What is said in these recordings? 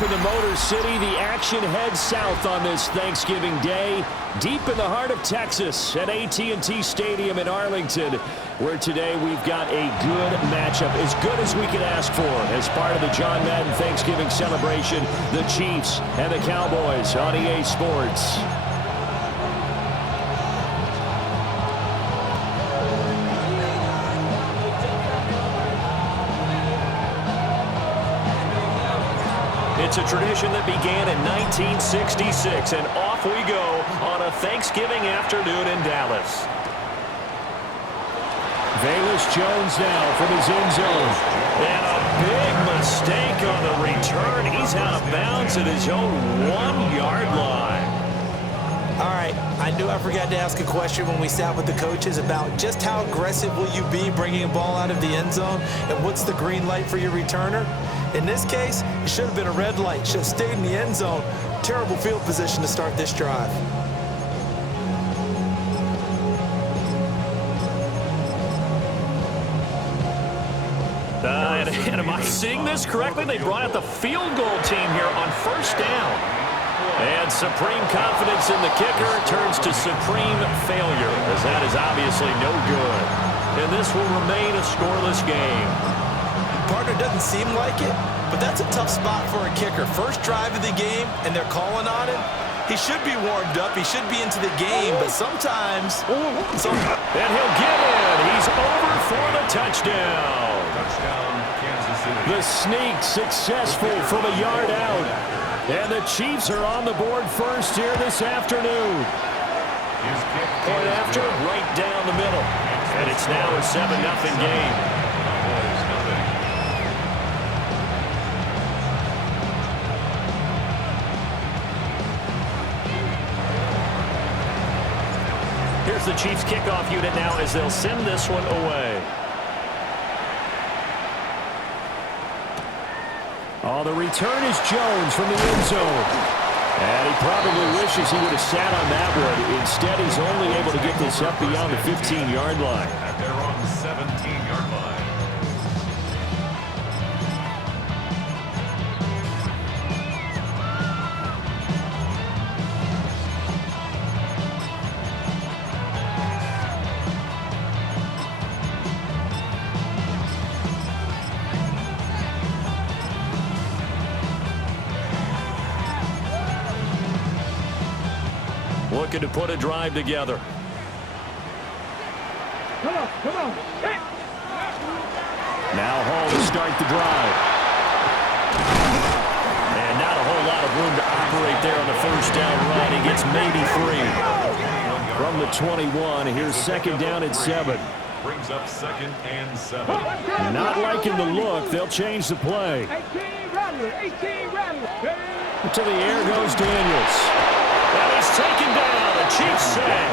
In the Motor City, the action heads south on this Thanksgiving Day, deep in the heart of Texas at AT&T Stadium in Arlington, where today we've got a good matchup, as good as we could ask for, as part of the John Madden Thanksgiving celebration, the Chiefs and the Cowboys on EA Sports. It's a tradition that began in 1966, and off we go on a Thanksgiving afternoon in Dallas. Velus Jones now from his end zone. And a big mistake on the return. He's out of bounds at his own 1-yard line. All right, I knew I forgot to ask a question when we sat with the coaches about just how aggressive will you be bringing a ball out of the end zone, and what's the green light for your returner? In this case, it should have been a red light. Should have stayed in the end zone. Terrible field position to start this drive. And am I seeing this correctly? They brought out the field goal team here on first down. And supreme confidence in the kicker turns to supreme failure, as that is obviously no good. And this will remain a scoreless game. Partner, doesn't seem like it, but that's a tough spot for a kicker. First drive of the game, and they're calling on him. He should be warmed up. He should be into the game, but sometimes... And he'll get in. He's over for the touchdown. Touchdown, Kansas City. The sneak successful from a yard out. And the Chiefs are on the board first here this afternoon. Point after, right down the middle. And it's now a 7-0 game. Here's the Chiefs kickoff unit now as they'll send this one away. Oh, the return is Jones from the end zone. And he probably wishes he would have sat on that one. Instead, he's only able to get this up beyond the 15-yard line. At their own 17-yard line. Looking to put a drive together. Come on. Hey. Now Hall to start the drive. And not a whole lot of room to operate there on the first down run. He gets maybe 3. From the 21, here's second down at 7. Brings up 2nd and 7. Not liking the look. They'll change the play. 18 Rattler. To the air goes Daniels. And he's taken down. The Chiefs sack.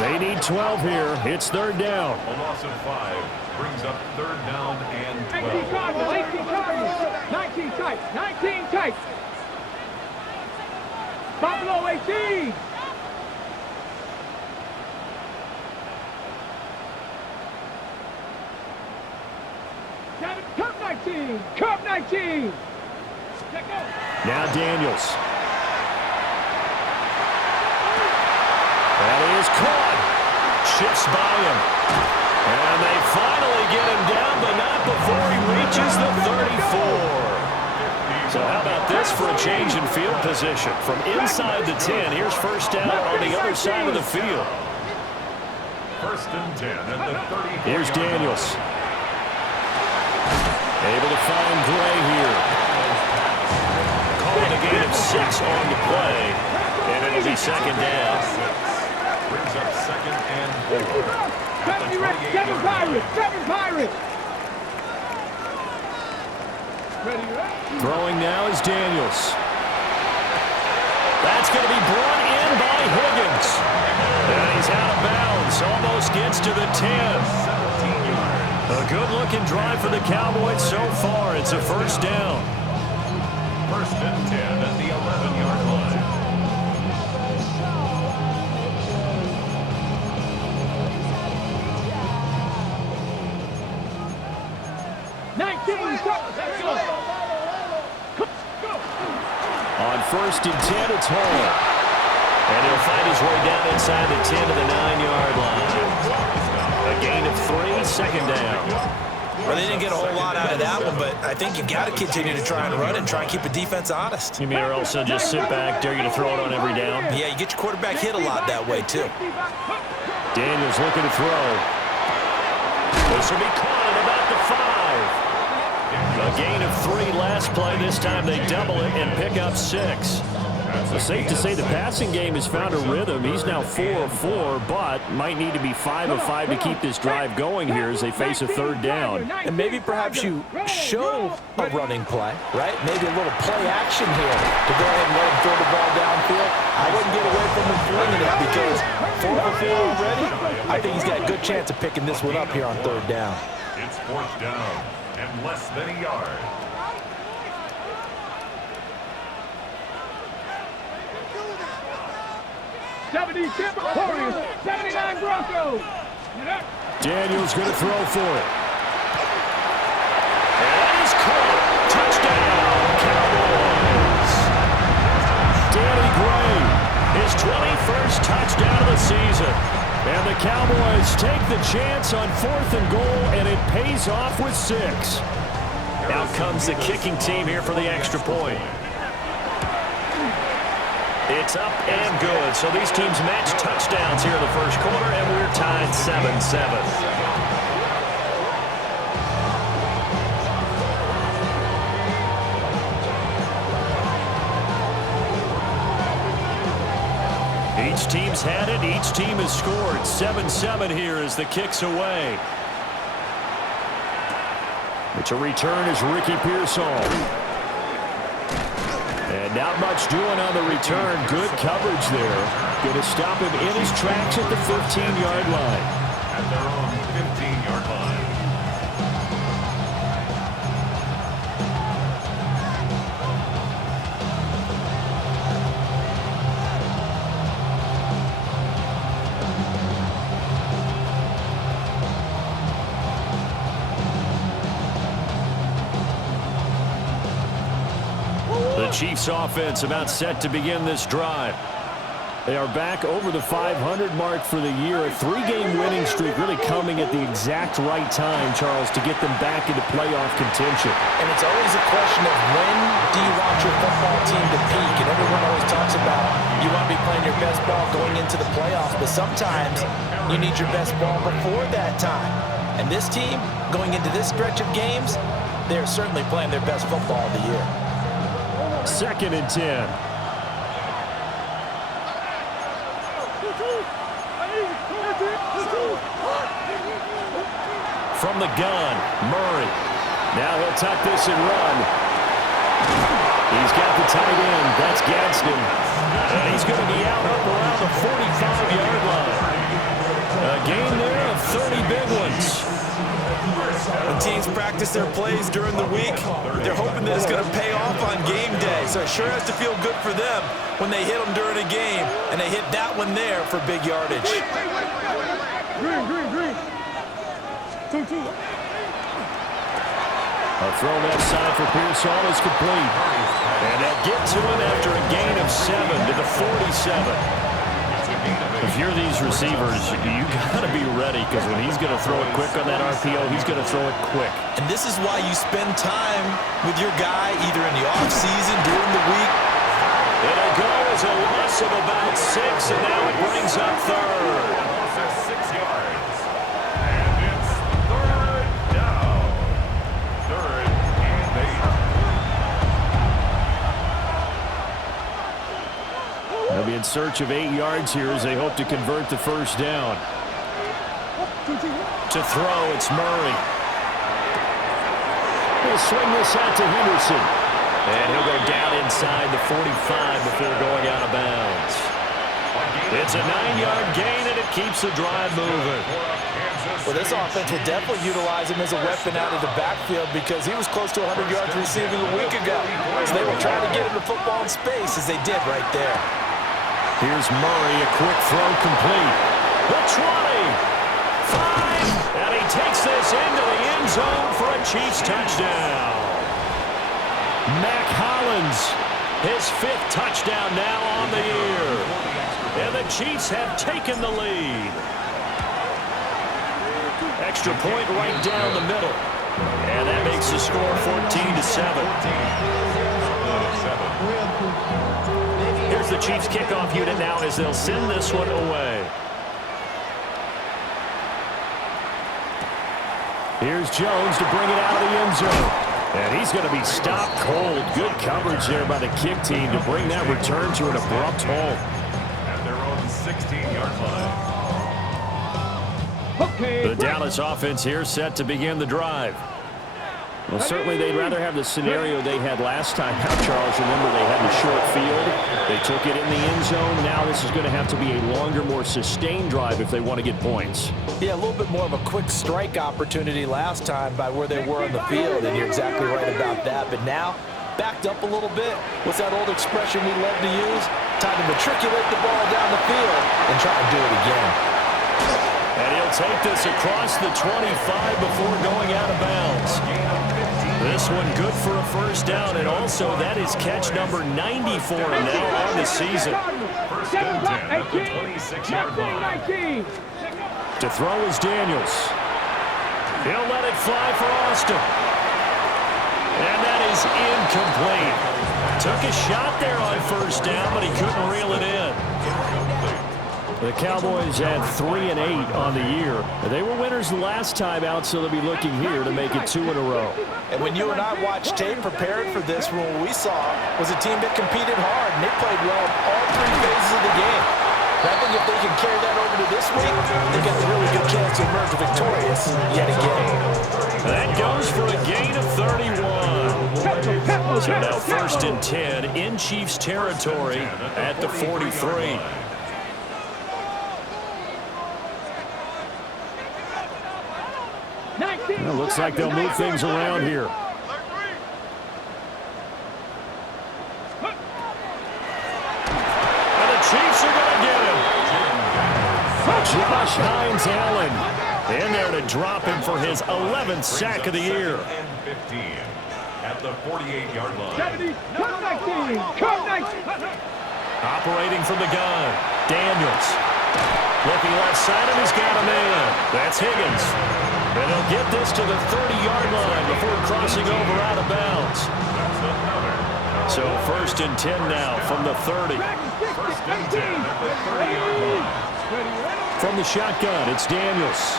They need 12 here. It's third down. A loss of 5 brings up 3rd down and 12. 18 Cardinals. 19 tight. Buffalo 18. Cup 19. Now Daniels. And he is caught. Shifts by him. And they finally get him down, but not before he reaches the 34. So how about this for a change in field position? From inside the 10, here's first down on the other side of the field. 1st and 10 at the 34. Here's Daniels. Able to find Gray here. Calling a gain of 6 on the play. And it'll be second down. Brings up 2nd and 4. Seven Pirates. Throwing now is Daniels. That's going to be brought in by Higgins. And he's out of bounds. Almost gets to the 10. A good-looking drive for the Cowboys so far. It's a first down. 1st and 10 at the 11-yard line. first and 10. It's Hall. And he'll find his way down inside the 10 to the 9-yard line. A gain of 3, second down. Well, they didn't get a whole lot out of that one, but I think you've got to continue to try and run and try and keep the defense honest. You mean or else they'll just sit back, dare you to throw it on every down? Yeah, you get your quarterback hit a lot that way, too. Daniels looking to throw. This will be caught at about the 5. A gain of 3 last play. This time they double it and pick up 6. So safe to say the passing game has found a rhythm. He's now 4 of 4, but might need to be 5 of 5 to keep this drive going here as they face a third down. And maybe perhaps you show a running play, right? Maybe a little play action here to go ahead and let him throw the ball downfield. I wouldn't get away from him flinging it because 4 of 4 already. I think he's got a good chance of picking this one up here on third down. It's 4th down and less than a yard. 70 Warriors, 79 Broncos. Daniels going to throw for it. And he's caught. Touchdown, Cowboys. Danny Gray, his 21st touchdown of the season. And the Cowboys take the chance on 4th and goal, and it pays off with 6. Out comes the kicking team here for the extra point. It's up and good. So these teams match touchdowns here in the first quarter, and we're tied 7-7. Each team's had it. Each team has scored. 7-7 here as the kick's away. It's a return as Ricky Pearsall. And not much doing on the return. Good coverage there. Going to stop him in his tracks at the 15-yard line. At their own 15-yard line. The Chiefs offense about set to begin this drive. They are back over the 500 mark for the year. A 3-game winning streak really coming at the exact right time, Charles, to get them back into playoff contention. And it's always a question of when do you want your football team to peak? And everyone always talks about you want to be playing your best ball going into the playoffs, but sometimes you need your best ball before that time. And this team, going into this stretch of games, they're certainly playing their best football of the year. 2nd and 10. From the gun, Murray. Now he'll tuck this and run. He's got the tight end. That's Gadsden. And he's going to be out up around the 45-yard line. A gain there of 30 big ones. When teams practice their plays during the week, they're hoping that it's going to pay off on game day. So it sure has to feel good for them when they hit them during a game, and they hit that one there for big yardage. Green. 2-2. A throw left side for Pearsall is complete. And they'll get to him after a gain of 7 to the 47. If you're these receivers, you got to be ready because when he's going to throw it quick on that RPO, he's going to throw it quick. And this is why you spend time with your guy either in the offseason, during the week. It'll go as a loss of about 6, and now it brings up 3rd. Loss of 6 yards. And it's 3rd down. 3rd and 8. They'll be in search of 8 yards here as they hope to convert the first down. To throw, it's Murray. He'll swing this out to Henderson. And he'll go down inside the 45 before going out of bounds. It's a 9-yard gain, and it keeps the drive moving. Well, this offense will definitely utilize him as a weapon out of the backfield because he was close to 100 yards receiving a week ago. So they will try to get him the football in space as they did right there. Here's Murray, a quick throw complete. The 20, 5, and he takes this into the end zone for a Chiefs touchdown. Mac Hollins His 5th touchdown now on the year. And the Chiefs have taken the lead. Extra point right down the middle. And that makes the score 14-7. Here's the Chiefs kickoff unit now as they'll send this one away. Here's Jones to bring it out of the end zone. And he's going to be stopped cold. Good coverage there by the kick team to bring that return to an abrupt halt. At their own 16-yard line. Okay. The Dallas offense here set to begin the drive. Well, certainly they'd rather have the scenario they had last time out, Charles. Remember, they had the short field. They took it in the end zone. Now this is going to have to be a longer, more sustained drive if they want to get points. Yeah, a little bit more of a quick strike opportunity last time by where they were on the field, and you're exactly right about that. But now, backed up a little bit. What's that old expression we love to use? Time to matriculate the ball down the field and try to do it again. And he'll take this across the 25 before going out of bounds. This one good for a first down, and also that is catch number 94 now on the season. First and 10 at the 26-yard line. To throw is Daniels. He'll let it fly for Austin. And that is incomplete. Took a shot there on first down, but he couldn't reel it in. The Cowboys had 3 and 8 on the year. They were winners the last time out, so they'll be looking here to make it 2 in a row. And when you and I watched tape prepared for this, what we saw was a team that competed hard, and they played well all 3 phases of the game. And I think if they can carry that over to this week, they've got a really good chance to emerge victorious yet again. That goes for a gain of 31. So now first and 10 in Chiefs territory at the 43. Well, looks like they'll move things around here. And the Chiefs are going to get him. Josh Hines Allen in there to drop him for his 11th sack of the year. And 15 at the 48-yard line. 70, come 19, come 19. Operating from the gun, Daniels. Looking left side, and he's got him in. That's Higgins. And they'll get this to the 30-yard line before crossing over out of bounds. So first and 10 now from the 30. First and 10 at the 30-yard line. From the shotgun, it's Daniels.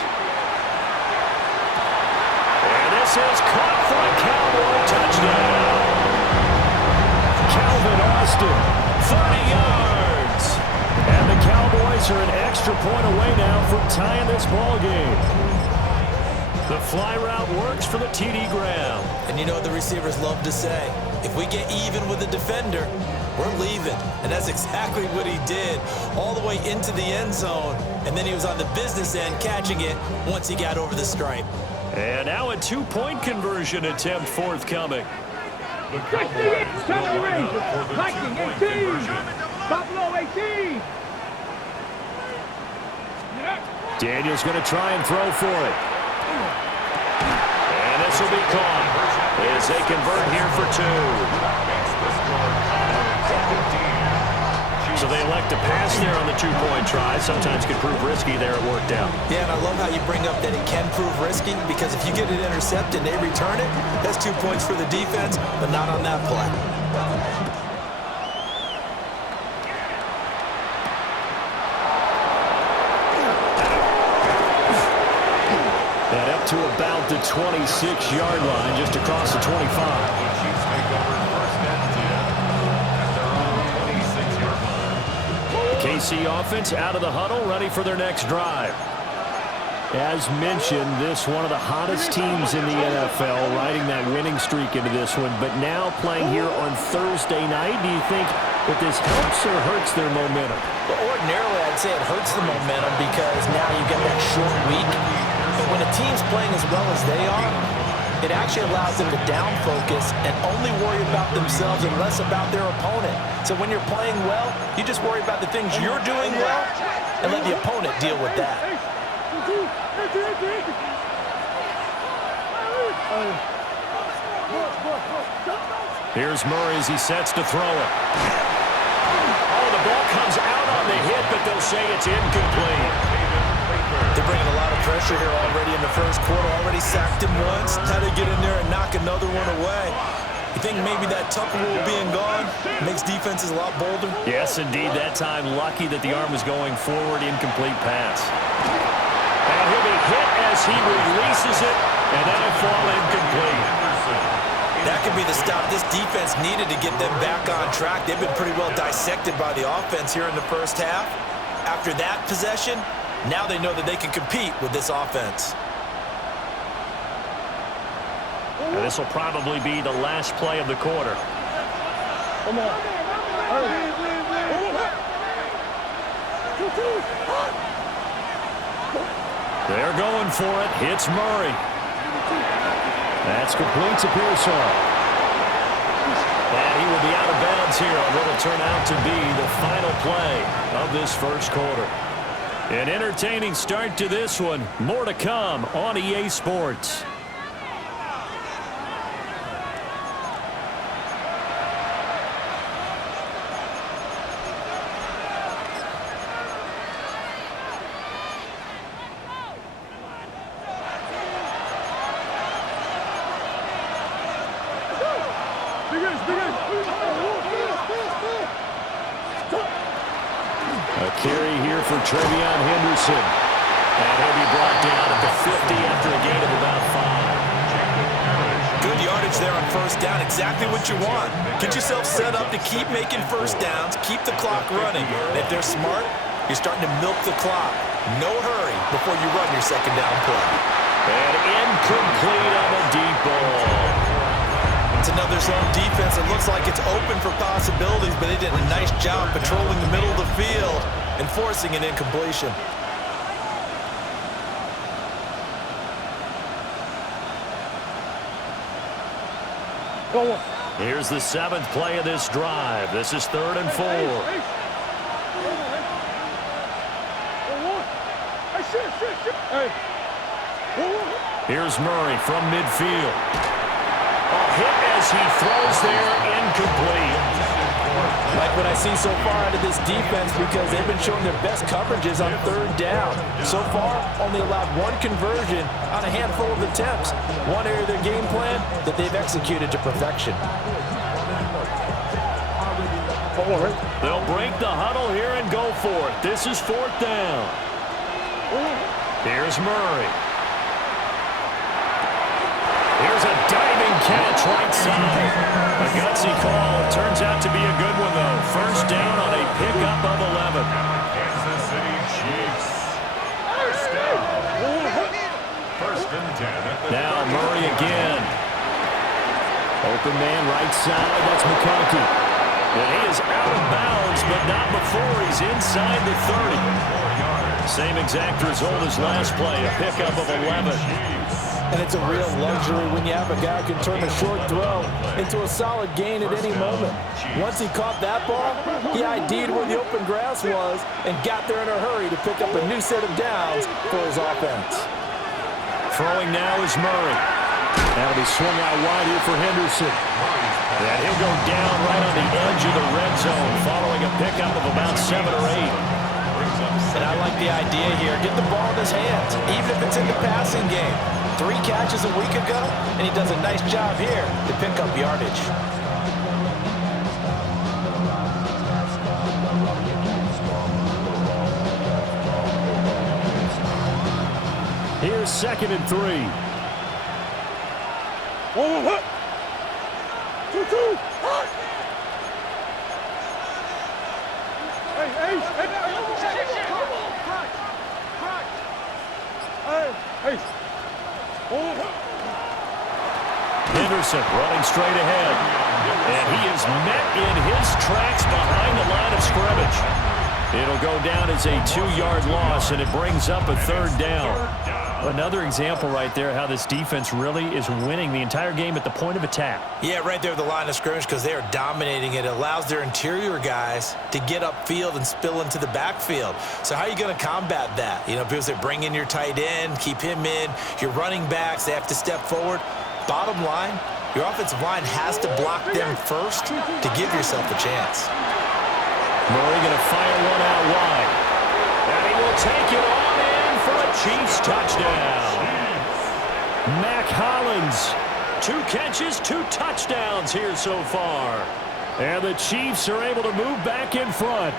And this is caught for a Cowboy touchdown. Calvin Austin, 30 yards. And the Cowboys are an extra point away now from tying this ball game. The fly route works for the TD Graham. And you know what the receivers love to say? If we get even with the defender, we're leaving. And that's exactly what he did all the way into the end zone. And then he was on the business end catching it once he got over the stripe. And now a 2-point conversion attempt forthcoming. The Cowboys will line up for the Viking 2-point 18, conversion. Buffalo 18. Daniels going to try and throw for it. And this will be caught as they convert here for 2. So they elect to pass there on the 2-point try. Sometimes could prove risky there. It worked out. Yeah, and I love how you bring up that it can prove risky, because if you get it intercepted and they return it, that's 2 points for the defense, but not on that play. And up to about the 26-yard line, just across the 25. The Chiefs take over first and 10 at their own 26-yard line. The KC offense out of the huddle, ready for their next drive. As mentioned, this one of the hottest teams in the NFL, riding that winning streak into this one, but now playing here on Thursday night. Do you think that this helps or hurts their momentum? Well, ordinarily, I'd say it hurts the momentum because now you get that short week. But when a team's playing as well as they are, it actually allows them to down focus and only worry about themselves and less about their opponent. So when you're playing well, you just worry about the things you're doing well and let the opponent deal with that. Here's Murray as he sets to throw it. Oh, the ball comes out on the hit, but they'll say it's incomplete. They're bringing a lot of pressure here already in the first quarter. Already sacked him once. How to get in there and knock another one away. You think maybe that Tucker rule being gone makes defenses a lot bolder? Yes, indeed. That time, lucky that the arm was going forward. Incomplete pass. And he'll be hit as he releases it, and that'll fall incomplete. That could be the stop this defense needed to get them back on track. They've been pretty well dissected by the offense here in the first half. After that possession, now they know that they can compete with this offense. And this will probably be the last play of the quarter. Come on. They're going for it. Hits Murray. That's complete to Pearsall. And he will be out of bounds here on what will turn out to be the final play of this first quarter. An entertaining start to this one. More to come on EA Sports. A carry here for Trevion Henderson. And he'll be brought down at the 50 after a gain of about 5. Good yardage there on first down. Exactly what you want. Get yourself set up to keep making first downs, keep the clock running. And if they're smart, you're starting to milk the clock. No hurry before you run your second down play. And incomplete on a deep ball. It's another zone defense. It looks like it's open for possibilities, but they did a nice job patrolling the middle of the field and forcing an incompletion. Go on. Here's the 7th play of this drive. This is 3rd and 4. Here's Murray from midfield. A hit as he throws there, incomplete. Like what I see so far out of this defense, because they've been showing their best coverages on 3rd down. So far, only allowed one conversion on a handful of attempts. One area of their game plan that they've executed to perfection. They'll break the huddle here and go for it. This is 4th down. Here's Murray. Here's a diving catch right side. A gutsy call. Turns out to be a good one, though. First down on a pickup of 11. Kansas City Chiefs. First down. 1st and 10. Now Murray again. Open man right side. That's McConkey. And he is out of bounds, but not before he's inside the 30. Same exact result as last play. A pickup of 11. And it's a real luxury when you have a guy who can turn a short throw into a solid gain at any moment. Once he caught that ball, he ID'd where the open grass was and got there in a hurry to pick up a new set of downs for his offense. Throwing now is Murray. That'll be swung out wide here for Henderson. And he'll go down right on the edge of the red zone following a pickup of about 7 or 8. And I like the idea here. Get the ball in his hands, even if it's in the passing game. 3 catches a week ago, and he does a nice job here to pick up yardage. Here's 2nd and 3. 2-2. Hey. Henderson running straight ahead. And he is met in his tracks behind the line of scrimmage. It'll go down as a 2-yard loss, and it brings up a 3rd down. Another example right there how this defense really is winning the entire game at the point of attack. Yeah, right there at the line of scrimmage because they are dominating it. It allows their interior guys to get upfield and spill into the backfield. So how are you going to combat that? You know, because they bring in your tight end, keep him in. Your running backs, they have to step forward. Bottom line, Your offensive line has to block them first to give yourself a chance. Murray going to fire one out wide. And he will take it on in for a Chiefs touchdown. Mac Hollins, 2 catches, 2 touchdowns here so far. And the Chiefs are able to move back in front.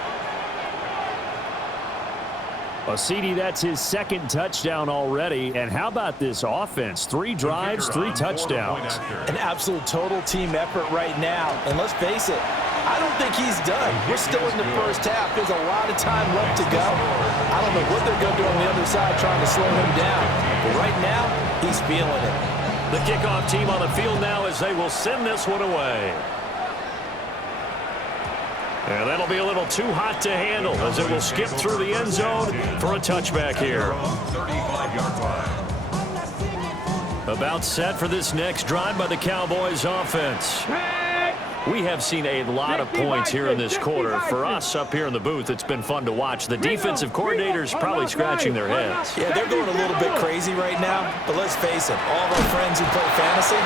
Well, CD, that's his 2nd touchdown already. And how about this offense? 3 drives, 3 touchdowns. An absolute total team effort right now. And let's face it, I don't think he's done. We're still in the first half. There's a lot of time left to go. I don't know what they're going to do on the other side trying to slow him down. But right now, he's feeling it. The kickoff team on the field now as they will send this one away. And that'll be a little too hot to handle as it will skip through the end zone for a touchback here. 35-yard line. About set for this next drive by the Cowboys offense. We have seen a lot of points here in this quarter. For us up here in the booth, it's been fun to watch. The defensive coordinators probably scratching their heads. Yeah, they're going a little bit crazy right now. But let's face it, all of our friends who play fantasy,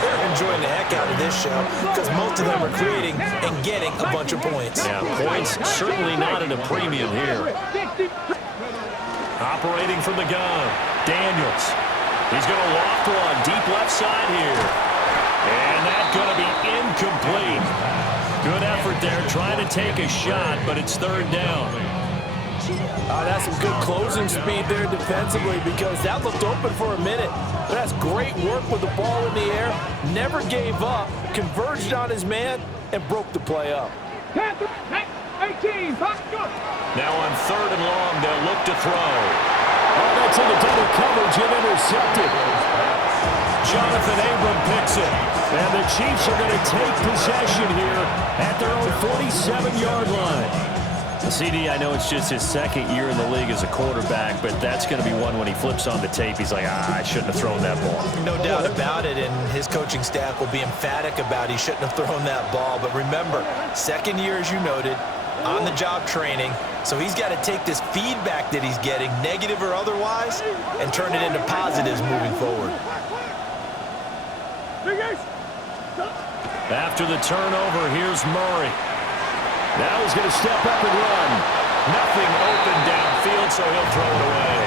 they're enjoying the heck out of this show because most of them are creating and getting a bunch of points. Yeah, points certainly not at a premium here. Operating from the gun, Daniels. He's going to loft one deep left side here. And that's going to be incomplete. Good effort there trying to take a shot, but it's 3rd down. That's some good closing speed there defensively because that looked open for a minute. But that's great work with the ball in the air. Never gave up, converged on his man, and broke the play up. Now on 3rd and long, they'll look to throw. Oh, that's in the double coverage and intercepted. Jonathan Abram picks it. And the Chiefs are going to take possession here at their own 47-yard line. CD, I know it's just his 2nd year in the league as a quarterback, but that's going to be one when he flips on the tape. He's like, I shouldn't have thrown that ball. No doubt about it, and his coaching staff will be emphatic about he shouldn't have thrown that ball. But remember, 2nd year, as you noted, on-the-job training, so he's got to take this feedback that he's getting, negative or otherwise, and turn it into positives moving forward. After the turnover, here's Murray. Now he's going to step up and run. Nothing open downfield, so he'll throw it away.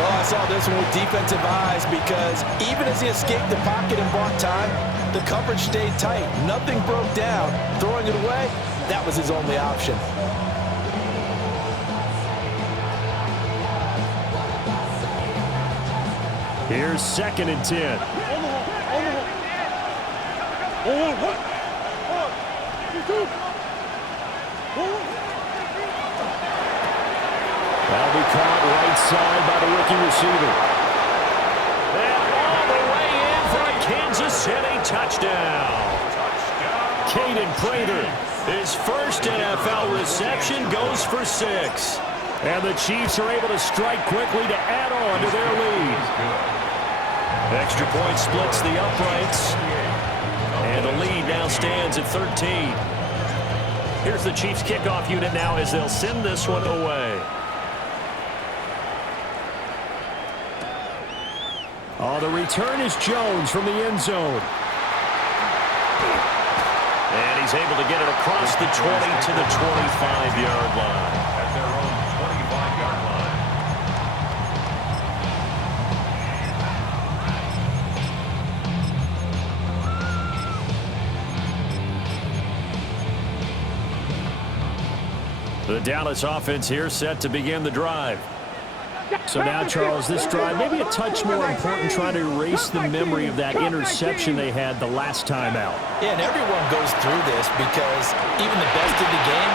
Oh, I saw this one with defensive eyes because even as he escaped the pocket and bought time, the coverage stayed tight. Nothing broke down. Throwing it away, that was his only option. Here's 2nd and 10. That'll be caught right side by the rookie receiver. And all the way in for a Kansas City touchdown. Caden Prater, his first NFL reception, goes for 6. And the Chiefs are able to strike quickly to add on to their lead. Extra point splits the uprights. And the lead now stands at 13. Here's the Chiefs kickoff unit now as they'll send this one away. Oh, the return is Jones from the end zone. And he's able to get it across the 20 to the 25-yard line. At their own 25-yard line. The Dallas offense here set to begin the drive. So now, Charles, this drive maybe a touch more important, trying to erase the memory of that interception they had the last time out. Yeah, and everyone goes through this because even the best in the game,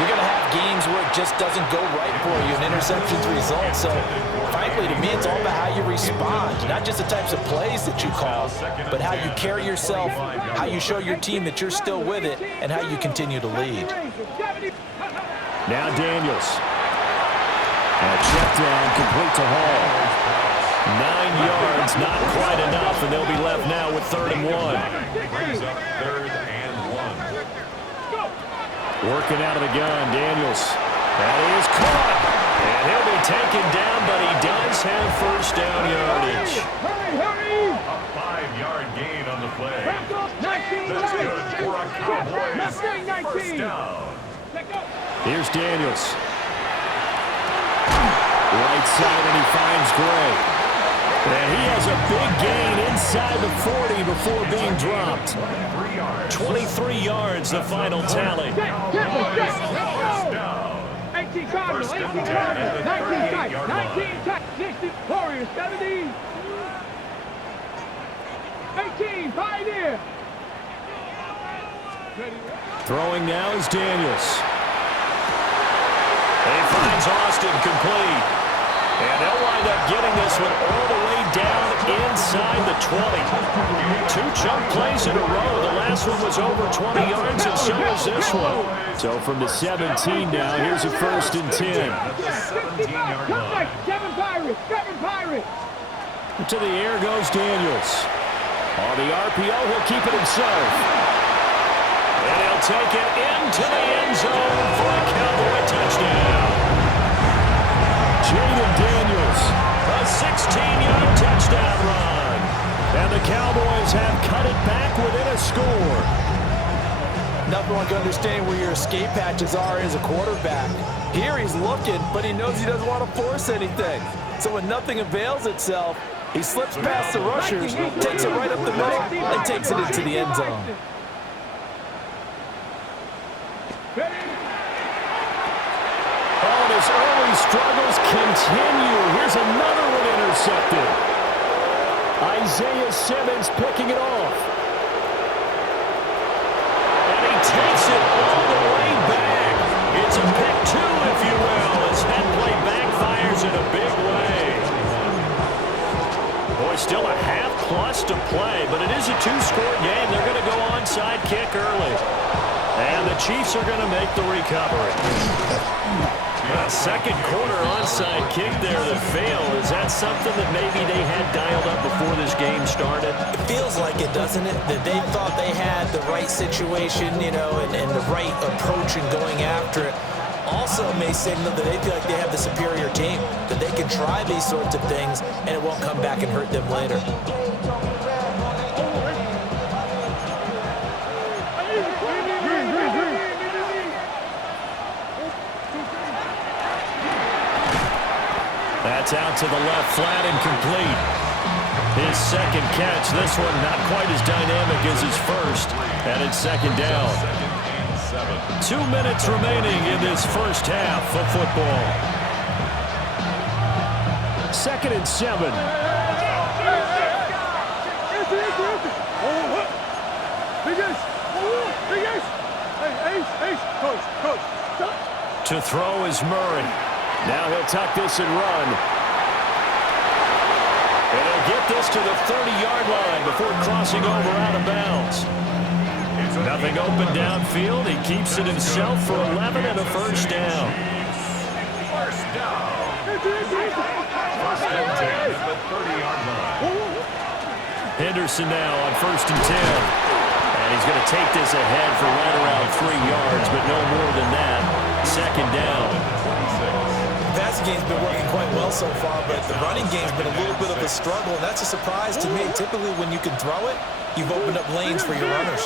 you're going to have games where it just doesn't go right for you, and interceptions result. So, frankly, to me, it's all about how you respond, not just the types of plays that you call, but how you carry yourself, how you show your team that you're still with it, and how you continue to lead. Now Daniels. And a check down complete to Hall. 9 yards, not quite enough, and they'll be left now with 3rd and 1. Brings up 3rd and 1. Working out of the gun, Daniels. That is caught. And he'll be taken down, but he does have first down yardage. A 5-yard gain on the play. Back up, 19, That's good for a Cowboys 19. first down. Here's Daniels. Right side, and he finds Gray. And he has a big gain inside the 40 before being dropped. 23 yards, the final tally. First down. 18 Cardinals, 18 Cardinals, 19 tight, 19 tight, 60 Warriors, 70. 18, Pioneer. Throwing now is Daniels. He finds Austin complete. And they'll wind up getting this one all the way down inside the 20. 2 chunk plays in a row. The last one was over 20 yards, and so was this one. So from the 17 now, here's a 1st and 10. 17-yard line. Kevin Pirates. To the air goes Daniels. On the RPO, he'll keep it himself. And he'll take it into the end zone for a Cowboy touchdown. Jaden Daniels, a 16-yard touchdown run. And the Cowboys have cut it back within a score. Nothing like understanding where your escape patches are as a quarterback. Here he's looking, but he knows he doesn't want to force anything. So when nothing avails itself, he slips past the rushers, takes it right up the middle, and takes it into the end zone. Oh, his early struggles continue. Here's another one intercepted. Isaiah Simmons picking it off. And he takes it all the way back. It's a pick 2, if you will, as that play backfires in a big way. Boy, still a half plus to play, but it is a 2-score game. They're going to go onside kick early. And the Chiefs are going to make the recovery. A second quarter onside kick there that failed. Is that something that maybe they had dialed up before this game started? It feels like it, doesn't it? That they thought they had the right situation, you know, and the right approach in going after it. Also may signal that they feel like they have the superior team, that they can try these sorts of things, and it won't come back and hurt them later. That's out to the left, flat and complete. His second catch, this one not quite as dynamic as his first, and it's 2nd down. 2 minutes remaining in this first half of football. 2nd and 7. To throw is Murray. Now he'll tuck this and run. And he'll get this to the 30-yard line before crossing over out of bounds. Nothing open downfield. He keeps it himself for 11 and a 1st down. First down. First and 10 at the 30-yard line. Henderson now on 1st and 10. And he's going to take this ahead for right around 3 yards, but no more than that. 2nd down. The passing game's been working quite well so far, but the running game's been a little bit of a struggle, and that's a surprise to me. Typically, when you can throw it, you've opened up lanes for your runners.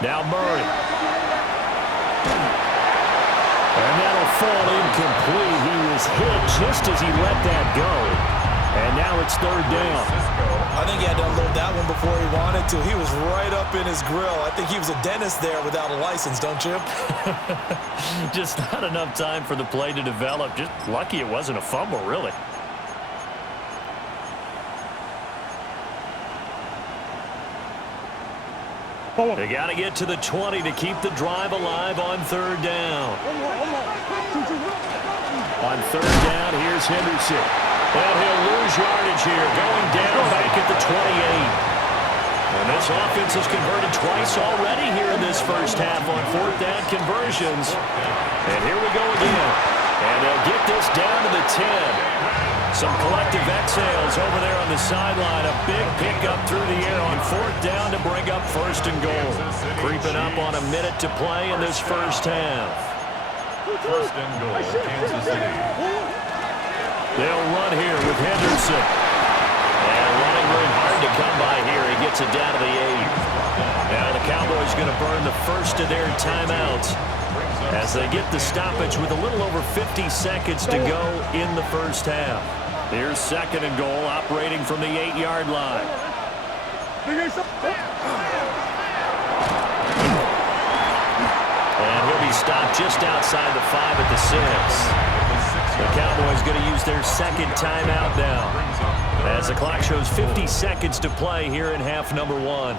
Now Murray. And that'll fall incomplete. He was hit just as he let that go. And now it's 3rd down. I think he had to unload that one before he wanted to. He was right up in his grill. I think he was a dentist there without a license, don't you? Just not enough time for the play to develop. Just lucky it wasn't a fumble, really. They got to get to the 20 to keep the drive alive on 3rd down. On 3rd down, here's Henderson. And he'll lose yardage here, going down back at the 28. And this offense has converted twice already here in this first half on 4th down conversions. And here we go again. And they'll get this down to the 10. Some collective exhales over there on the sideline. A big pickup through the air on 4th down to bring up 1st and goal. Creeping up on a minute to play in this first half. First and goal, Kansas City. They'll run here with Henderson. And running room hard to come by here. He gets it down to the 8. Now the Cowboys going to burn the first of their timeouts as they get the stoppage with a little over 50 seconds to go in the first half. Here's second and goal, operating from the 8-yard line. And he'll be stopped just outside the 5 at the 6. The Cowboys going to use their second timeout now as the clock shows 50 seconds to play here in half number 1.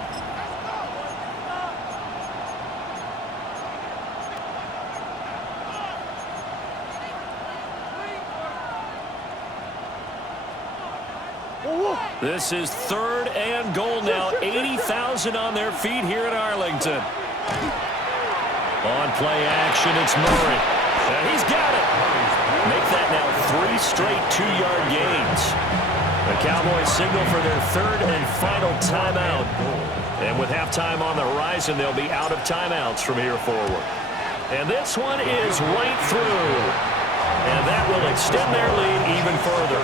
This is third and goal now. 80,000 on their feet here in Arlington. On play action, it's Murray. And he's got it. Make that now 3 straight 2-yard gains. The Cowboys signal for their third and final timeout. And with halftime on the horizon, they'll be out of timeouts from here forward. And this one is right through. And that will extend their lead even further.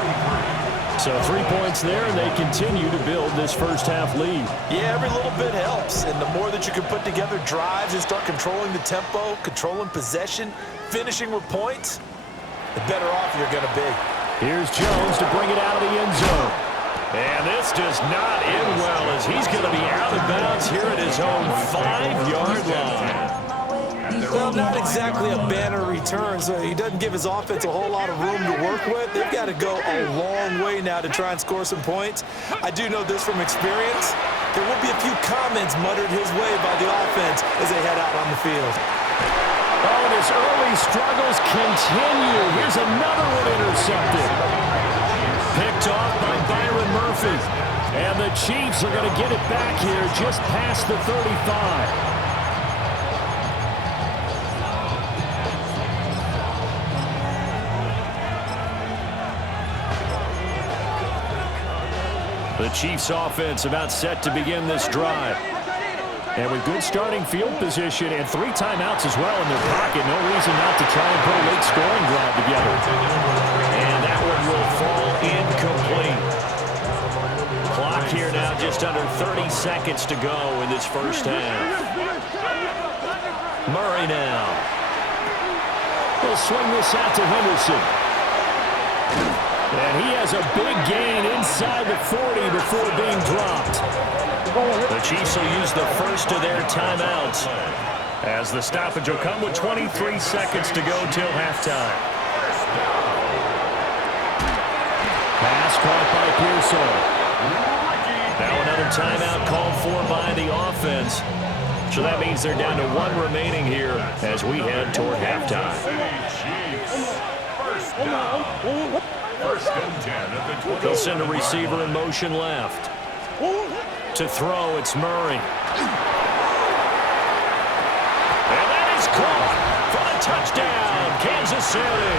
So 3 points there, and they continue to build this first-half lead. Yeah, every little bit helps. And the more that you can put together drives and start controlling the tempo, controlling possession, finishing with points, the better off you're going to be. Here's Jones to bring it out of the end zone. And this does not end well as he's going to be out of bounds here at his own 5-yard line. Well, not exactly a banner return, so he doesn't give his offense a whole lot of room to work with. They've got to go a long way now to try and score some points. I do know this from experience. There will be a few comments muttered his way by the offense as they head out on the field. Oh, and his early struggles continue. Here's another one intercepted. Picked off by Byron Murphy. And the Chiefs are going to get it back here just past the 35. The Chiefs offense about set to begin this drive. And with good starting field position and 3 timeouts as well in their pocket, no reason not to try and put a late scoring drive together. And that one will fall incomplete. Clock here now just under 30 seconds to go in this first half. Murray now. He'll swing this out to Henderson. And he has a big gain inside the 40 before being dropped. The Chiefs will use the first of their timeouts as the stoppage will come with 23 seconds to go till halftime. Pass caught by Pearson. Now another timeout called for by the offense. So that means they're down to 1 remaining here as we head toward halftime. First down. First and 10 at the 20. They'll send a receiver in motion left. To throw, it's Murray. And that is caught for the touchdown, Kansas City.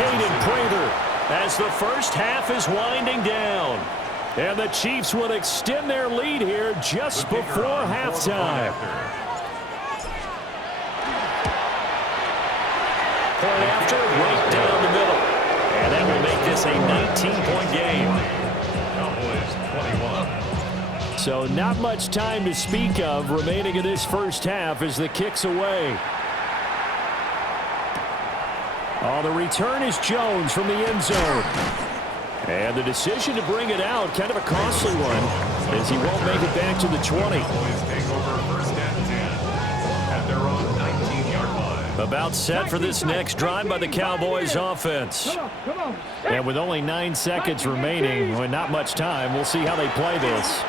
Caden Prather as the first half is winding down. And the Chiefs will extend their lead here just before halftime. Point after, right down the middle. And that will make this a 19-point game. Cowboys 21. So not much time to speak of remaining in this first half as the kick's away. Oh, the return is Jones from the end zone. And the decision to bring it out, kind of a costly one, as he won't make it back to the 20. Cowboys take over first and 10 at their own 19-yard line. About set for this next drive by the Cowboys offense. And with only 9 seconds remaining, well, not much time, we'll see how they play this.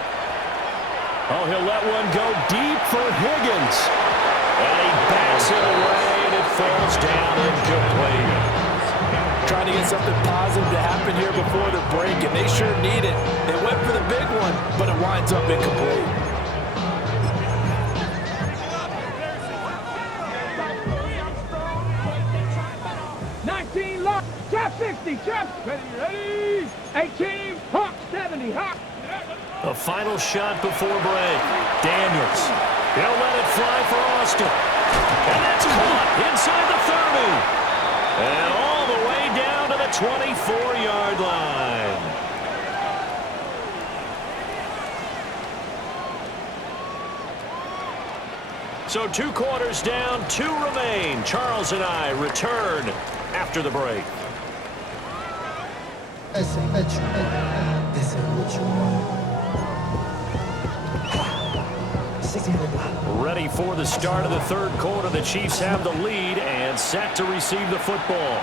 Oh, he'll let one go deep for Higgins. And he backs it away, and it falls down incomplete. Trying to get something positive to happen here before the break, and they sure need it. They went for the big one, but it winds up incomplete. Trap 60, trap, ready, 18, hawk 70, hawk. A final shot before break. Daniels He'll let it fly for Austin. And that's caught inside the 30. And all the way down to the 24-yard line. So 2 quarters down, 2 remain. Charles and I return after the break. Ready for the start of the 3rd quarter. The Chiefs have the lead and set to receive the football.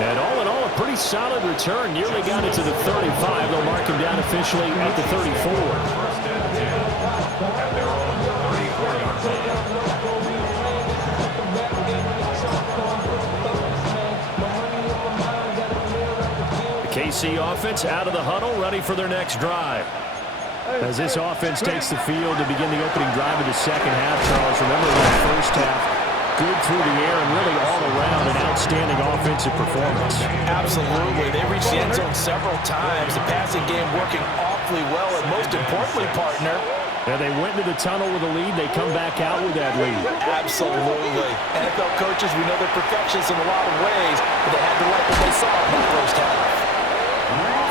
And all in all, a pretty solid return. Nearly got it to the 35. They'll mark him down officially at the 34. First down and 10 at their own 34-yard line. The KC offense out of the huddle, ready for their next drive. As this offense takes the field to begin the opening drive of the second half, Charles, remember in the first half, good through the air and really all around an outstanding offensive performance. Absolutely. They reached the end zone several times. The passing game working awfully well, and most importantly, partner, and they went into the tunnel with a lead. They come back out with that lead. Absolutely. NFL coaches, we know they're perfectionists in a lot of ways, but they had to like what they saw in the first half.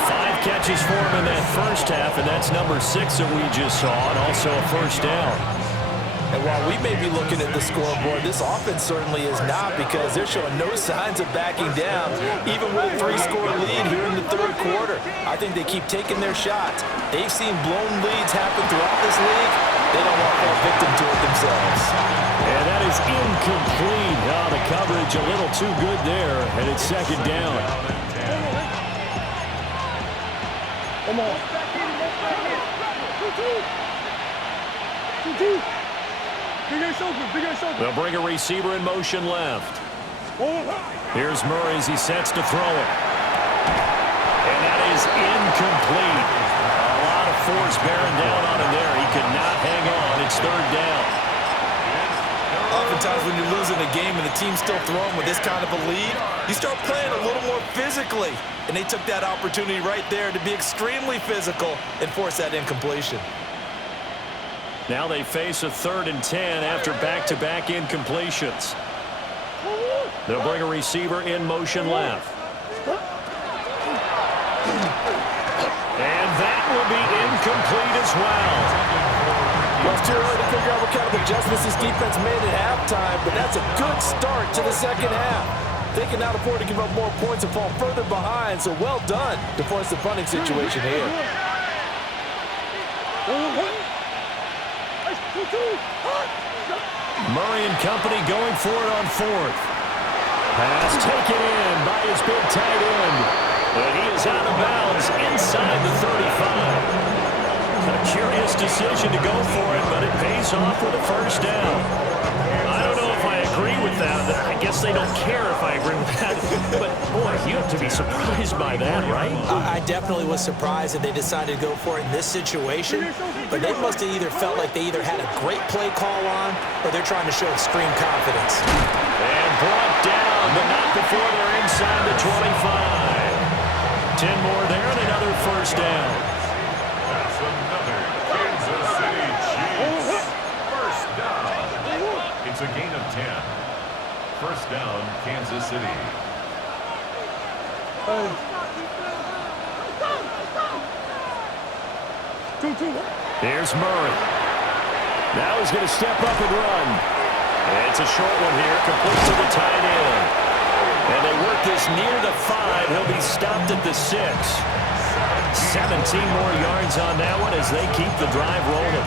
5 catches for him in that first half, and that's number 6 that we just saw, and also a first down. And while we may be looking at the scoreboard, this offense certainly is not, because they're showing no signs of backing down, even with a 3-score lead here in the 3rd quarter. I think they keep taking their shots. They've seen blown leads happen throughout this league. They don't want to fall victim to it themselves. And that is incomplete. Oh, the coverage a little too good there, and it's 2nd down. Come on. They'll bring a receiver in motion left. Here's Murray as he sets to throw it. And that is incomplete. A lot of force bearing down on him there. He could not hang on. It's 3rd down. Oftentimes when you're losing a game and the team's still throwing with this kind of a lead, you start playing a little more physically. And they took that opportunity right there to be extremely physical and force that incompletion. Now they face a 3rd and 10 after back-to-back incompletions. They'll bring a receiver in motion left. And that will be incomplete as well. Well, it's too early to figure out what kind of adjustments this defense made at halftime, but that's a good start to the second half. They cannot afford to give up more points and fall further behind, so well done to force the punting situation here. Murray and company going for it on 4th. Pass taken in by his big tight end. And he is out of bounds inside the 35. A curious decision to go for it, but it pays off with a first down. I don't know if I agree with that. I guess they don't care if I agree with that. But, boy, you have to be surprised by that, right? I definitely was surprised that they decided to go for it in this situation. But they must have either felt like they either had a great play call on or they're trying to show extreme confidence. And brought down, but not before they're inside the 25. 10 more there and another first down. That's another Kansas City Chiefs first down. It's a gain of 10. First down, Kansas City. Here's Murray. Now he's going to step up and run. It's a short one here, complete to the tight end. And they work this near the 5. He'll be stopped at the 6. 17 more yards on that one as they keep the drive rolling.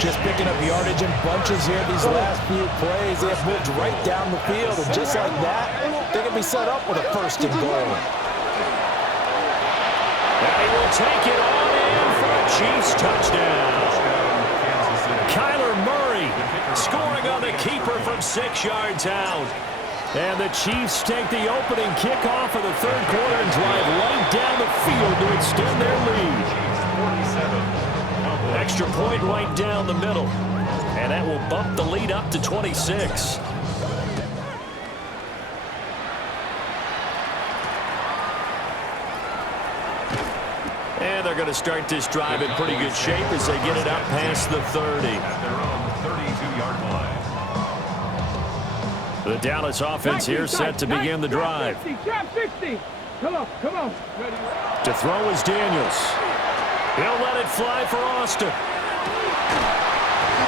Just picking up yardage in bunches here these last few plays. They have moved right down the field, and just like that, they can be set up with a 1st and goal. And he will take it on in for a Chiefs touchdown. Kyler Murray scoring on the keeper from 6 yards out. And the Chiefs take the opening kickoff of the 3rd quarter and drive right down the field to extend their lead. Extra point right down the middle. And that will bump the lead up to 26. And they're going to start this drive in pretty good shape as they get it up past the 30. At their own 32-yard line. The Dallas offense here set to begin the drive. Trap 60. Come on, come on. Ready. To throw is Daniels. He'll let it fly for Austin.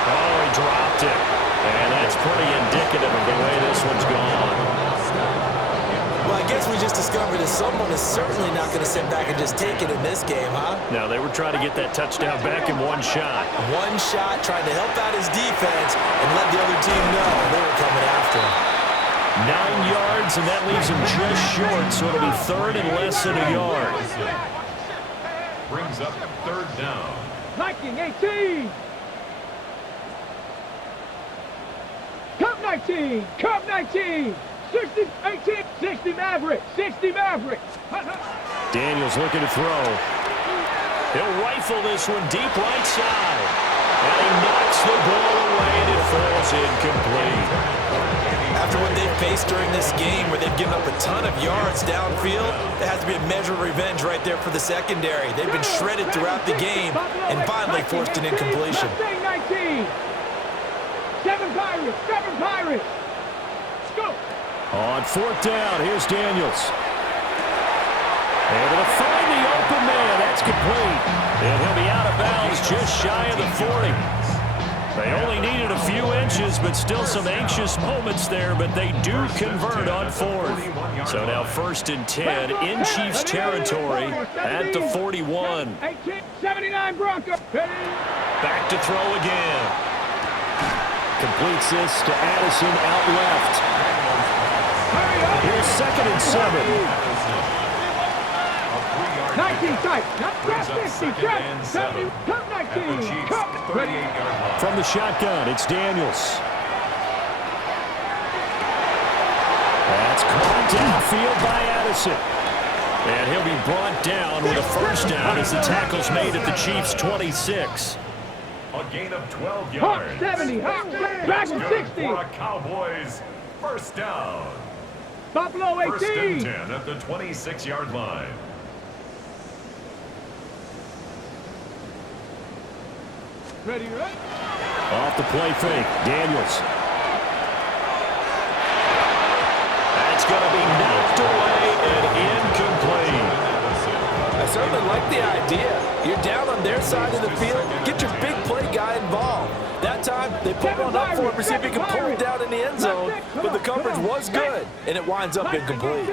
Oh, he dropped it. And that's pretty indicative of the way this one's gone. Well, I guess we just discovered that someone is certainly not going to sit back and just take it in this game, huh? Now, they were trying to get that touchdown back in one shot. One shot, trying to help out his defense and let the other team know they were coming after him. 9 yards, and that leaves him just short, so it'll be third and less than a yard. Brings up third down. Viking 18. Cup 19. Cup 19. 60, 18, 60 Maverick. 60 Maverick. Daniels looking to throw. He'll rifle this one deep right side. And he knocks the ball away, and it falls incomplete. After what they've faced during this game where they've given up a ton of yards downfield, there has to be a measure of revenge right there for the secondary. They've been shredded throughout the game and finally forced an incompletion. 19. 7 Pirates. 7 Pirates. Go. On fourth down, here's Daniels. Able to find the open man. That's complete. And he'll be out of bounds just shy of the 40. They only needed a few inches, but still some anxious moments there, but they do convert on fourth. So now first and 10 in Chiefs territory at the 41. 79 Broncos. Back to throw again. Completes this to Addison out left. Here's second and 7. 19 tight. Not trap 60. Trap 70. Cup 19. Cup. From the shotgun, it's Daniels. That's caught downfield by Addison. And he'll be brought down with a first down as the tackle's made at the Chiefs' 26. A gain of 12 Hawk yards. 70. Hawk That's 60. good for a Cowboys first down. Buffalo 18. First and 10 at the 26-yard line. Ready, right? Off the play fake, Daniels. That's going to be knocked away and incomplete. I certainly like the idea. You're down on their side of the field. Get your big play guy involved. That time, they put one up for him to see if he can pull it down in the end zone, but the coverage was good, and it winds up incomplete.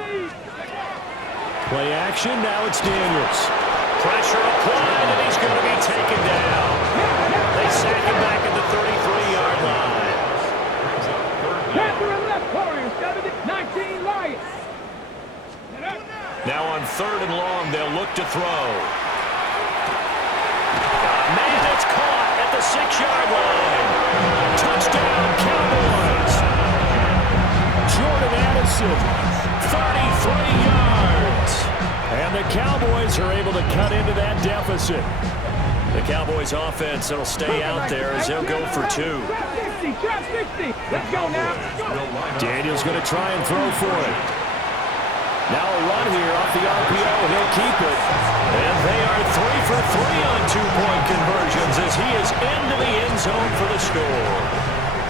Play action, now it's Daniels. Pressure applied, and he's going to be taken down. They sack him back at the 33-yard line. Panther and left Warriors 70. 19 Lions. Now on third and long, they'll look to throw. Man, it's caught at the 6-yard line. Touchdown, Cowboys. Jordan Addison, 33 yards. And the Cowboys are able to cut into that deficit. The Cowboys offense will stay out there as they'll go for 2. Trap 60. Let's go now. Daniels going to try and throw for it. Now a run here off the RPO. He'll keep it. And they are 3 for 3 on 2-point conversions as he is into the end zone for the score.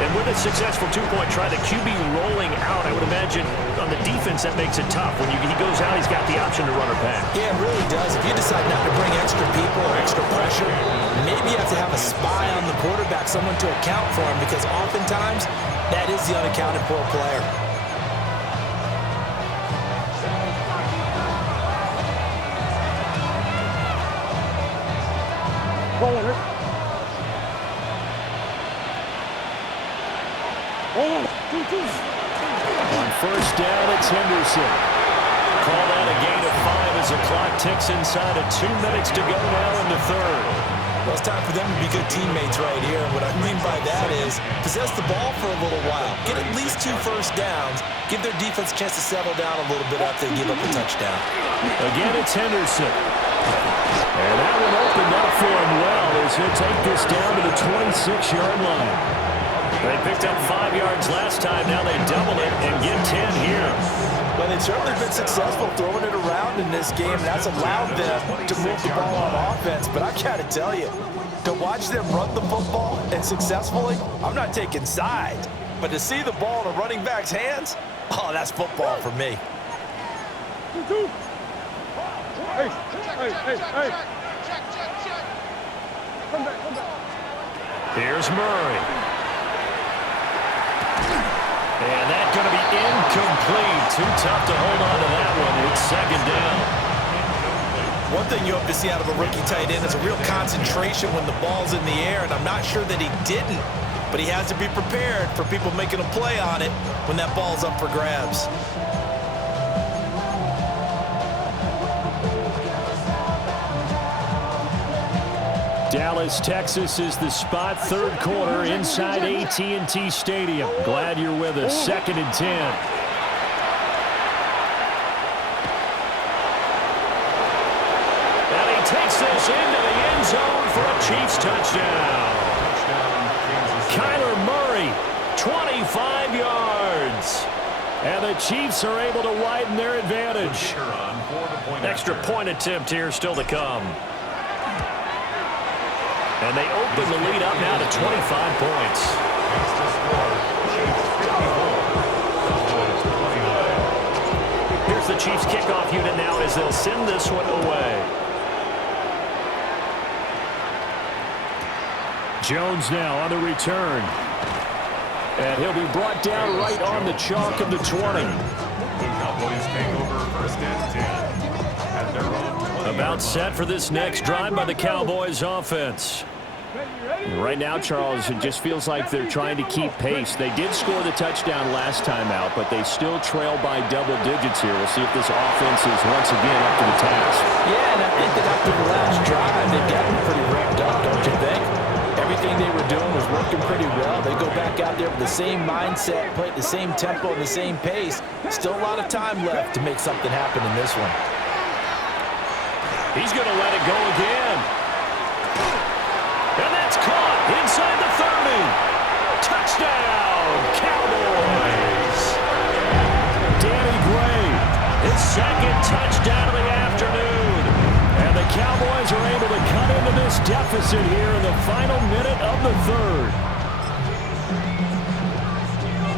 And with a successful 2-point try, the QB rolling out, I would imagine on the defense that makes it tough. When he goes out, he's got the option to run or pass. Yeah, it really does. If you decide not to bring extra people or extra pressure, maybe you have to have a spy on the quarterback, someone to account for him, because oftentimes that is the unaccounted for player. On first down, it's Henderson. Call that a gain of 5 as the clock ticks inside of 2 minutes to go now in the third. Well, it's time for them to be good teammates right here. And what I mean by that is possess the ball for a little while. Get at least 2 first downs. Give their defense a chance to settle down a little bit after they give up a touchdown. Again, it's Henderson. And that one opened up for him well as he'll take this down to the 26-yard line. They picked up 5 yards last time. Now they double it and get 10 here. Well, they certainly been successful throwing it around in this game, and that's allowed them to move the ball on offense. But I got to tell you, to watch them run the football and successfully, I'm not taking sides. But to see the ball in a running back's hands, oh, that's football for me. Hey. Come back. Here's Murray. And that's going to be incomplete. Too tough to hold on to that one. It's second down. One thing you hope to see out of a rookie tight end is a real concentration when the ball's in the air, and I'm not sure that he didn't, but he has to be prepared for people making a play on it when that ball's up for grabs. Dallas, Texas is the spot. Third quarter inside AT&T Stadium. Glad you're with us. 2nd and 10. And he takes this into the end zone for a Chiefs touchdown. Kyler Murray, 25 yards. And the Chiefs are able to widen their advantage. Extra point attempt here still to come. And they open the lead up now to 25 points. Here's the Chiefs kickoff unit now as they'll send this one away. Jones now on the return. And he'll be brought down right on the chalk of the 20. The Cowboys take over 1st and 10. At their own 20. About set for this next drive by the Cowboys offense. Right now, Charles, it just feels like they're trying to keep pace. They did score the touchdown last time out, but they still trail by double digits here. We'll see if this offense is once again up to the task. Yeah, and I think that after the last drive, they've gotten pretty ramped up, don't you think? Everything they were doing was working pretty well. They go back out there with the same mindset, play at the same tempo and the same pace. Still a lot of time left to make something happen in this one. He's going to let it go again. And that's caught inside the 30. Touchdown, Cowboys. Danny Gray, his 2nd touchdown of the afternoon. And the Cowboys are able to cut into this deficit here in the final minute of the 3rd.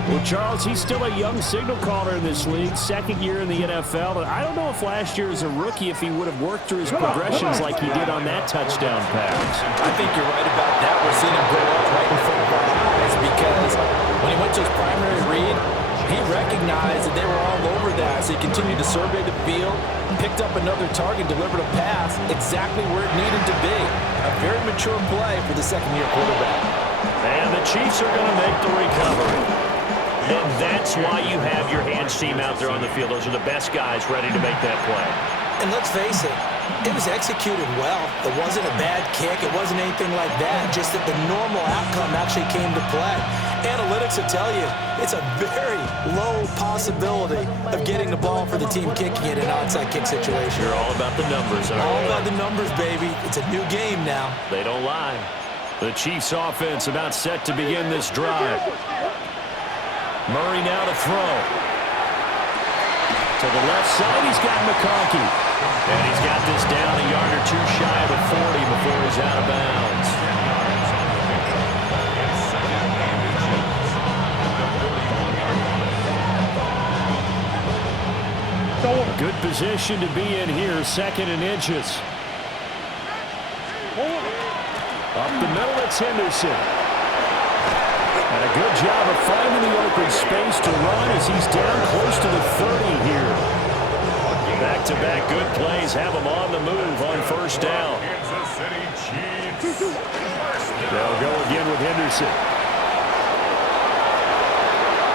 Well, Charles, he's still a young signal caller in this league, 2nd year in the NFL. And I don't know if last year as a rookie, if he would have worked through his progressions like he did on that touchdown pass. I think you're right about that. We're seeing him go up right in front of our eyes because when he went to his primary read, he recognized that they were all over that. So he continued to survey the field, picked up another target, delivered a pass exactly where it needed to be. A very mature play for the 2nd-year quarterback. And the Chiefs are going to make the recovery. And that's why you have your hands team out there on the field. Those are the best guys ready to make that play. And let's face it was executed well. It wasn't a bad kick. It wasn't anything like that. Just that the normal outcome actually came to play. Analytics will tell you it's a very low possibility of getting the ball for the team kicking it in an onside kick situation. You're all about the numbers. All about the numbers, baby. It's a new game now. They don't lie. The Chiefs offense about set to begin this drive. Murray now to throw. To the left side, he's got McConkey. And he's got this down a yard or two shy of the 40 before he's out of bounds. Good position to be in here, 2nd and inches. Up the middle, it's Henderson. And a good job of finding the open space to run as he's down close to the 30 here. Back-to-back good plays have him on the move on 1st down. They'll go again with Henderson.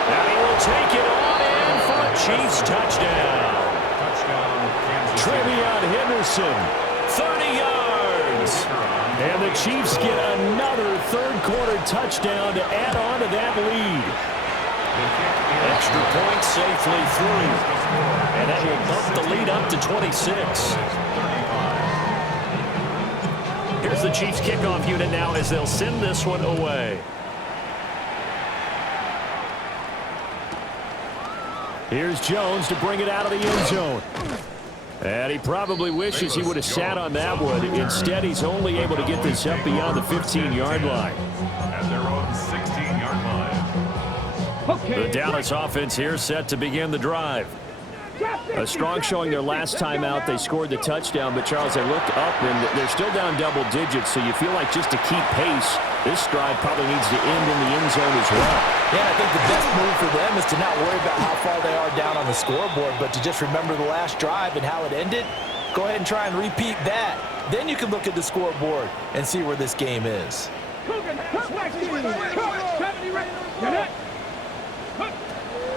Now he will take it on in for a Chiefs touchdown. Trevion Henderson, 30 yards. And the Chiefs get another 3rd-quarter touchdown to add on to that lead. Extra point safely through. And that will bump the lead up to 26. Here's the Chiefs kickoff unit now as they'll send this one away. Here's Jones to bring it out of the end zone. And he probably wishes he would have sat on that one. Instead, he's only able to get this up beyond the 15-yard line. At their own 16-yard line. The Dallas offense here set to begin the drive. A strong showing their last time out. They scored the touchdown, but Charles, they looked up and they're still down double digits, so you feel like just to keep pace, this drive probably needs to end in the end zone as well. Yeah, I think the best move for them is to not worry about how far they are down on the scoreboard, but to just remember the last drive and how it ended. Go ahead and try and repeat that. Then you can look at the scoreboard and see where this game is.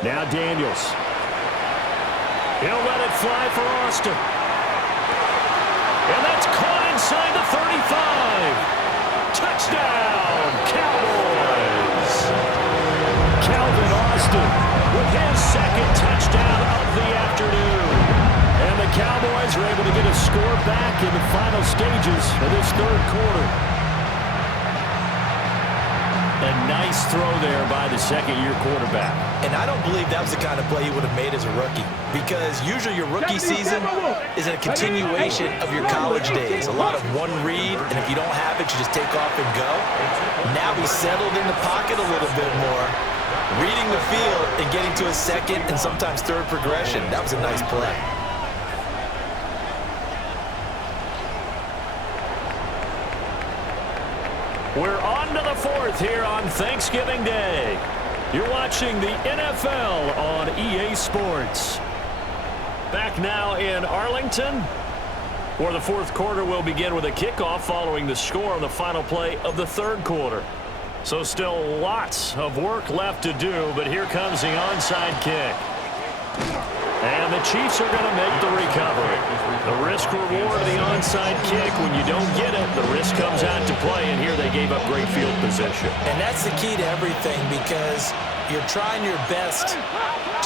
Now Daniels. He'll let it fly for Austin. And that's caught inside the 35. Touchdown, Cowboys. Calvin Austin with his second touchdown of the afternoon. And the Cowboys are able to get a score back in the final stages of this third quarter. A nice throw there by the second-year quarterback. And I don't believe that was the kind of play he would have made as a rookie, because usually your rookie season is a continuation of your college days. A lot of one read, and if you don't have it, you just take off and go. Now he's settled in the pocket a little bit more, reading the field and getting to a second and sometimes third progression. That was a nice play. We're on to the fourth here on Thanksgiving Day. You're watching the NFL on EA Sports. Back now in Arlington, where the fourth quarter will begin with a kickoff following the score on the final play of the third quarter. So still lots of work left to do, but here comes the onside kick. And the Chiefs are going to make the recovery. The risk-reward of the onside kick, when you don't get it, the risk comes out to play, and here they gave up great field position. And that's the key to everything, because you're trying your best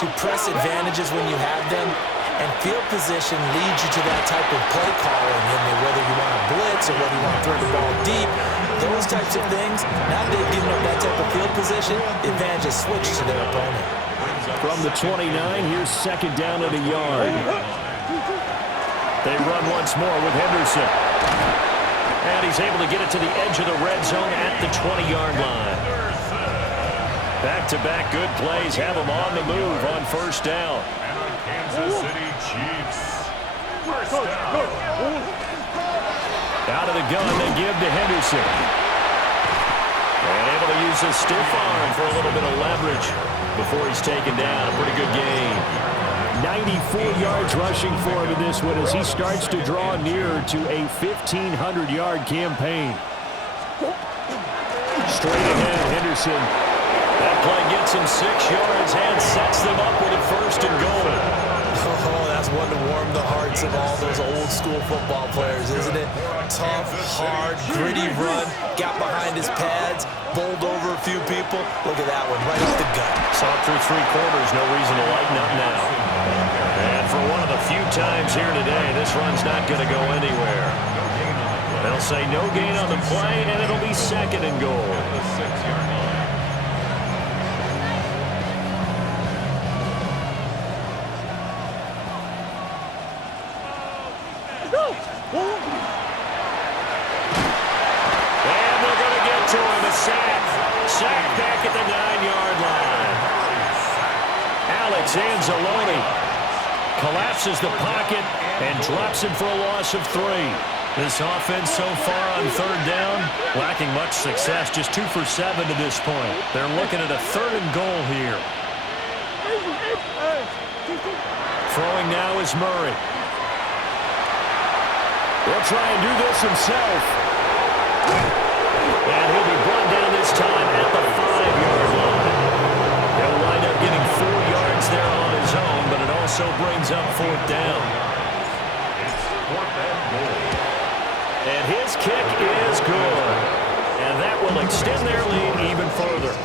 to press advantages when you have them, and field position leads you to that type of play calling. I mean, whether you want to blitz or whether you want to throw the ball deep, those types of things, now that they've given up that type of field position, the advantage is switched to their opponent. From the 29, here's second down at a yard. They run once more with Henderson. And he's able to get it to the edge of the red zone at the 20-yard line. Back-to-back good plays have them on the move on first down. And the Kansas City Chiefs. First down. Out of the gun, they give to Henderson. And able to use his stiff arm for a little bit of leverage before he's taken down. A pretty good game. 94 yards rushing for him in this one as he starts to draw nearer to a 1,500-yard campaign. Straight ahead, Henderson. That play gets him 6 yards and sets them up with a first and goal. Oh, that's one to warm the hearts of all those old-school football players, isn't it? Tough, hard, gritty run, got behind his pads, bowled over a few people. Look at that one, right off the gut. Saw it through three quarters, no reason to lighten up now. And for one of the few times here today, this run's not going to go anywhere. They'll say no gain on the play, and it'll be second and goal. Sack back at the 9-yard line. Alex Anzalone collapses the pocket and drops him for a loss of 3. This offense so far on third down, lacking much success, just 2 for 7 to this point. They're looking at a third and goal here. Throwing now is Murray. He'll try and do this himself. And he'll be brought down this time at the 5-yard line. He'll wind up getting 4 yards there on his own, but it also brings up fourth down. It's fourth and goal. And his kick is good. And that will extend their lead even further.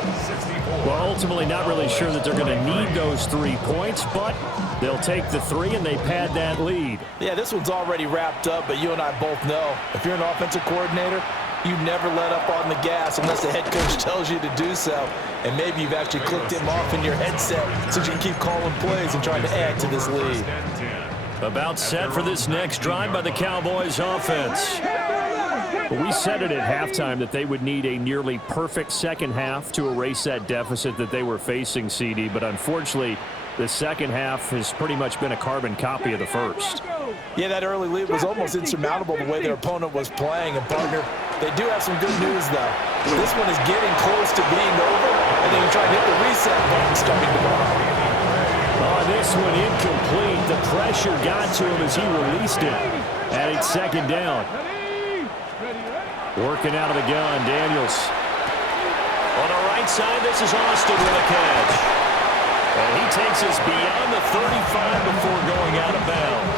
Well, ultimately not really sure that they're going to need those 3 points, but they'll take the 3 and they pad that lead. Yeah, this one's already wrapped up, but you and I both know if you're an offensive coordinator, You never let up on the gas unless the head coach tells you to do so. And maybe you've actually clicked him off in your headset so you can keep calling plays and trying to add to this lead. About set for this next drive by the Cowboys offense. We said it at halftime that they would need a nearly perfect second half to erase that deficit that they were facing, CD. But unfortunately, the second half has pretty much been a carbon copy of the first. Yeah, that early lead was almost insurmountable the way their opponent was playing. And, partner, they do have some good news, though. This one is getting close to being over, and they can try to hit the reset button starting tomorrow. Oh, this one incomplete. The pressure got to him as he released it. And it's second down. Working out of the gun, Daniels. On the right side, this is Austin with a catch. And he takes us beyond the 35 before going out of bounds.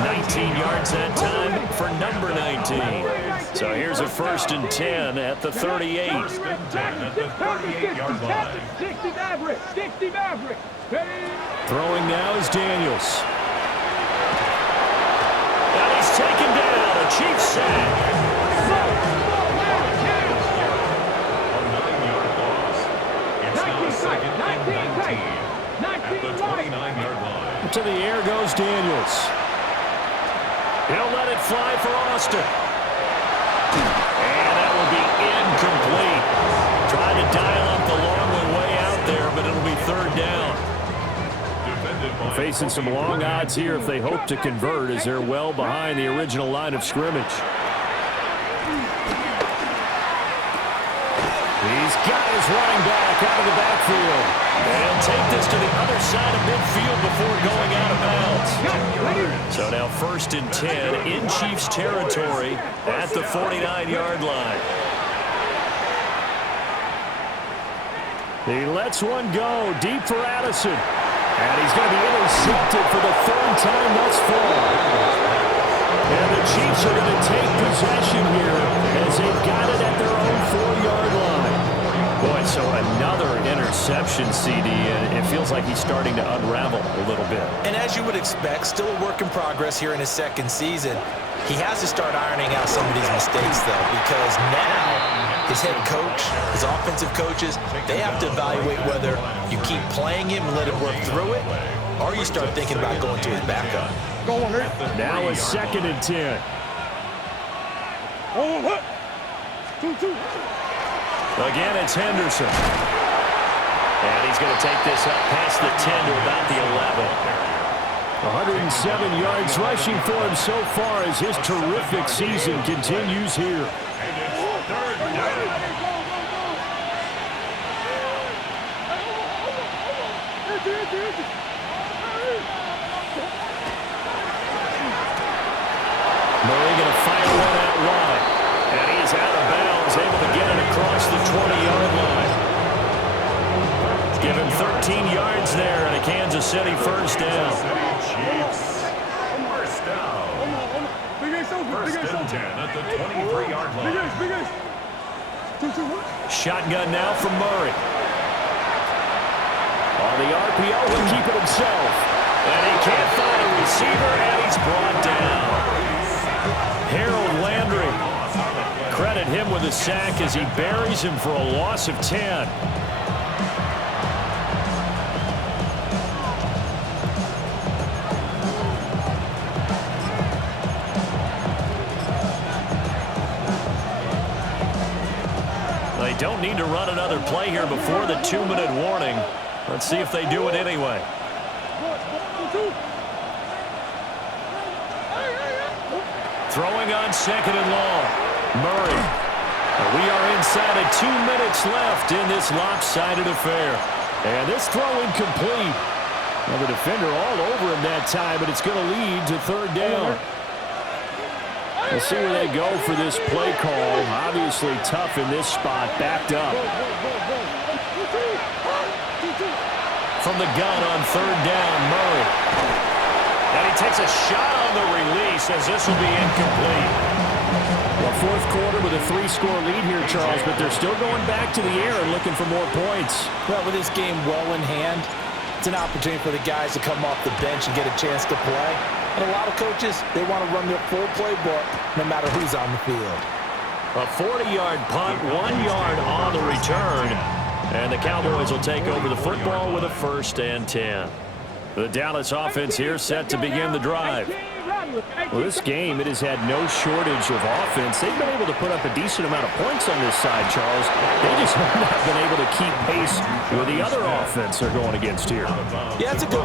19 yards that time for number 19. So here's a 1st and 10 at the 38. 38-yard line. 60 Maverick, 60 Maverick. Throwing now is Daniels. And he's taken down. A Chiefs sack. Second and 19 at the 29-yard line. To the air goes Daniels. He'll let it fly for Austin. And that will be incomplete. Trying to dial up the long one way out there, but it'll be 3rd down. Facing some long odds here if they hope to convert as they're well behind the original line of scrimmage. He's got his running back out of the backfield. And take this to the other side of midfield before going out of bounds. So now 1st and 10 in Chiefs territory at the 49-yard line. He lets one go deep for Addison. And he's going to be intercepted for the 3rd time thus far. And the Chiefs are going to take possession here as they've got it at their own 4-yard line. Boy, so another interception, CD, and it feels like he's starting to unravel a little bit. And as you would expect, still a work in progress here in his 2nd season. He has to start ironing out some of these mistakes, though, because now his head coach, his offensive coaches, they have to evaluate whether you keep playing him and let him work through it, or you start thinking about going to his backup. Now a 2nd and 10. Again, it's Henderson. And he's going to take this up past the 10 to about the 11. 107 yards rushing for him so far as his terrific season continues here. Murray going to fire one out wide. And he's out of bounds, able to get it across the 20-yard line. Give him 13 yards there and a Kansas City 1st down. First down. 1st and 10 at the 23-yard line. Shotgun now from Murray. On the RPO, he'll keep it himself. And he can't find a receiver, and he's brought down. Harold Landry. Credit him with a sack as he buries him for a loss of 10. They don't need to run another play here before the 2-minute warning. Let's see if they do it anyway. Throwing on 2nd and long. Murray. We are inside of 2 minutes left in this lopsided affair. And this throw incomplete. Now the defender all over him that time, but it's going to lead to 3rd down. We'll see where they go for this play call. Obviously tough in this spot, backed up. From the gun on 3rd down, Murray. And he takes a shot on the release as this will be incomplete. Well, 4th quarter with a 3-score lead here, Charles, but they're still going back to the air and looking for more points. Well, with this game well in hand, it's an opportunity for the guys to come off the bench and get a chance to play. And a lot of coaches, they want to run their full playbook no matter who's on the field. A 40-yard punt, 1 yard on the return. And the Cowboys will take over the football with a 1st and 10. The Dallas offense here set to begin the drive. Well, this game, it has had no shortage of offense. They've been able to put up a decent amount of points on this side, Charles. They just have not been able to keep pace with the other offense they're going against here. Yeah, it's a good